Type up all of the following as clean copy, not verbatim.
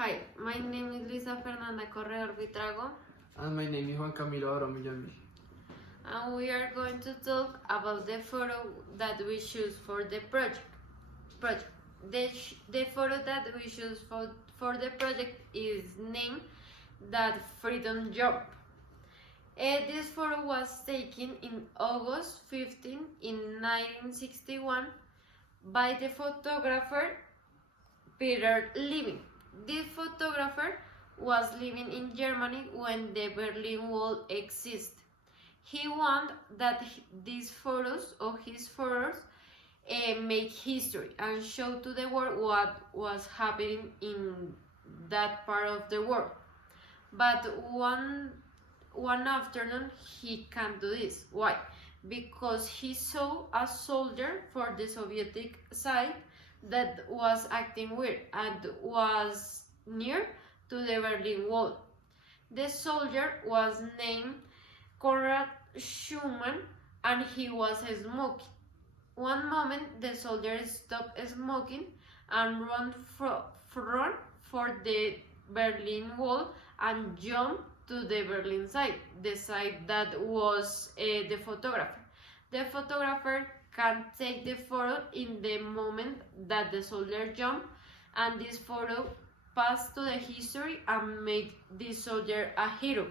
Hi, my name is Luisafernanda Corredor Buitrago, And my name is Juan Camilo, Barón, Villamil. and we are going to talk about the photo that we choose for the project. The photo that we choose for the project is named that Freedom Jump. This photo was taken in August 15 in 1961 by the photographer Peter Living. This photographer was living in Germany when the Berlin Wall existed. He wanted that these photos or his photos make history and show to the world what was happening in that part of the world. But one afternoon he can't do this. Why? Because he saw a soldier for the Soviet side that was acting weird and was near to the Berlin Wall. The soldier was named Konrad Schumann and he was smoking. One moment the soldier stopped smoking and ran for the Berlin Wall and jumped to the Berlin side, the side that was the photographer. The photographer can take the photo in the moment that the soldier jumped, and this photo passed to the history and made this soldier a hero.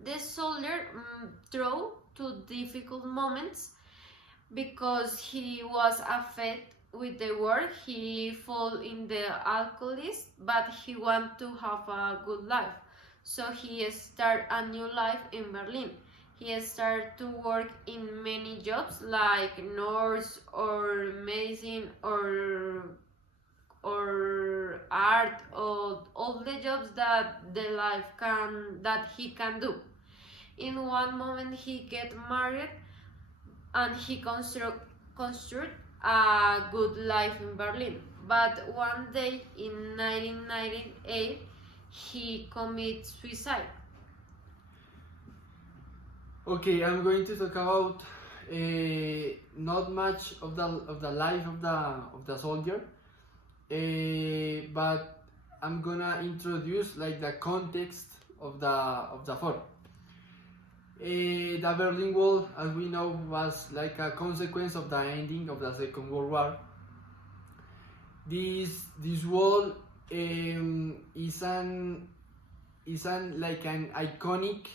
The soldier through to difficult moments because he was affected with the war. He fell in the alcoholism, but he wanted to have a good life. So he started a new life in Berlin. He started to work in many jobs like nurse or medicine or art, or all the jobs that he can do. In one moment he get married and he construct a good life in Berlin. But one day in 1998 he commits suicide. Okay, I'm going to talk about not much of the life of the soldier, but I'm gonna introduce like the context of the photo. The Berlin Wall, as we know, was like a consequence of the ending of the Second World War. This wall is an like an iconic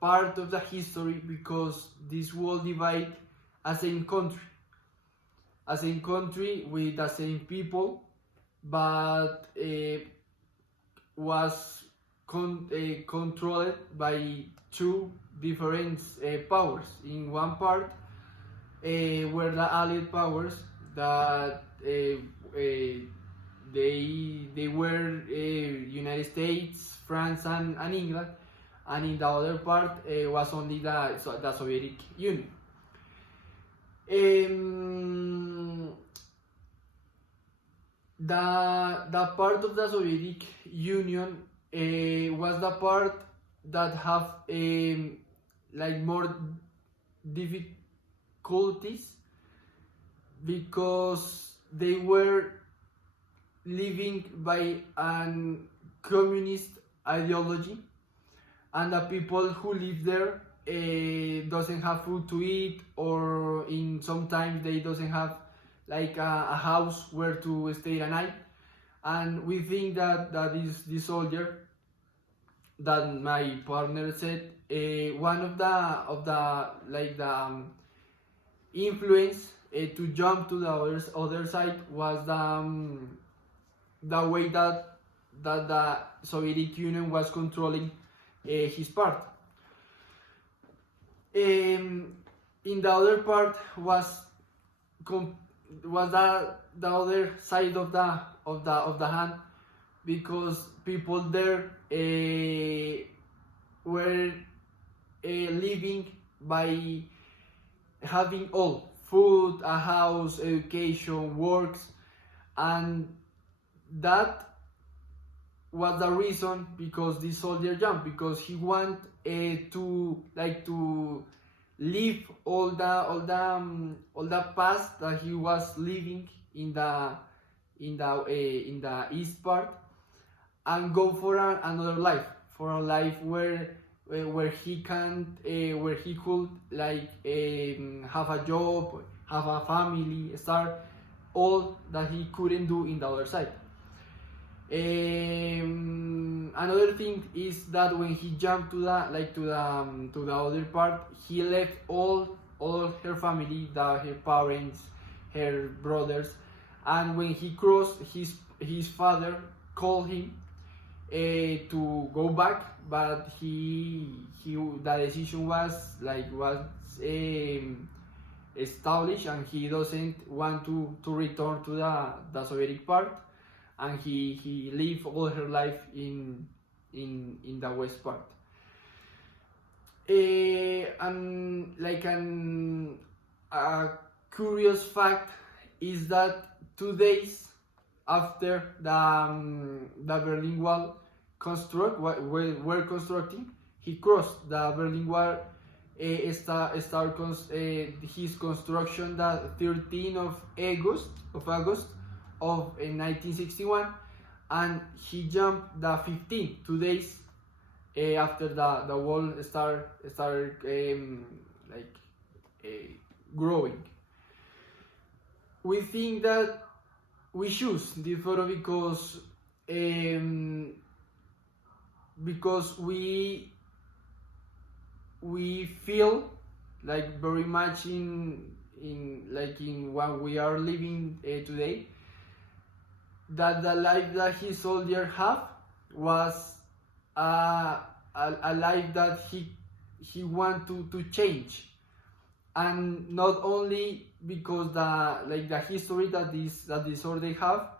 part of the history because this wall divide a same country with the same people, but was controlled by two different powers. In one part were the Allied powers that they were United States, France, and England, and in the other part was only the Soviet Union. The part of the Soviet Union was the part that have like more difficulties because they were living by an communist ideology, and the people who live there doesn't have food to eat, or in sometimes they doesn't have like a house where to stay a night. And we think that this soldier that my partner said, one of the like the influence to jump to the other side was the way that the Soviet Union was controlling his part. In the other part was the other side of the hand, because people there were living by having all food, a house, education, works, and that was the reason because this soldier jumped, because he want to leave all the past that he was living in in the east part, and go for another life, for a life where he can where he could like have a job, have a family, start all that he couldn't do in the other side. Another thing is that when he jumped to the other part, he left all her family, her parents, her brothers, and when he crossed, his father called him to go back, but the decision was established, and he doesn't want to return to the Soviet part, and he lived all her life in the west part. And like a curious fact is that 2 days after the Berlin Wall were constructing, he crossed the Berlin Wall. Start his construction the 13th of August of 1961, and he jumped the 15th, 2 days after the wall started growing. We think that we choose this photo because we feel like very much in what we are living today, that the life that his soldier have was a life that he want to change, and not only because the history that this soldier have,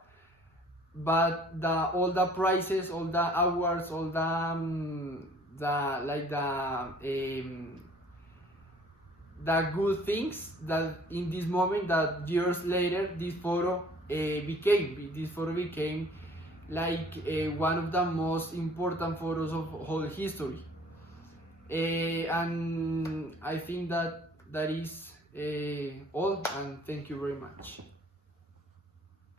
but all the prizes, all the awards, all the good things that in this moment, that years later this photo became like one of the most important photos of whole history. And I think that is all, and thank you very much.